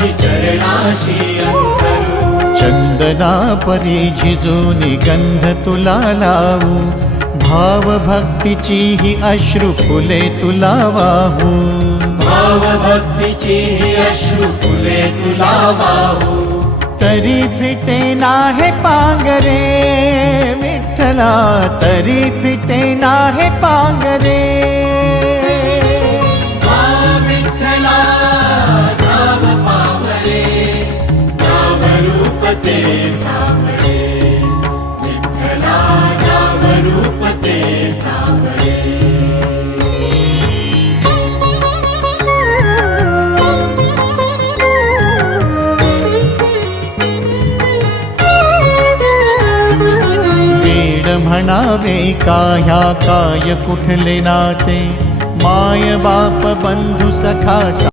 माझी चरणाशी अंतरू। चंदना परी झिजूनी गंध तुला लावू, भाव भक्तीची ही अश्रु फुले तुला वाहू। भाव भक्तीची ही अश्रु फुले तुला वाहू। तरी फिटे नाहे पांगरे विठ्ठला, तरी फिटे नाहे पांगरे। विठ्ठला नाव पावरे, नाव रूप ते सावळे। विठ्ठला नाव रूप ते सावळे। म्हणावे काह्या काय कुठले नाते, माय बाप बंधु सखा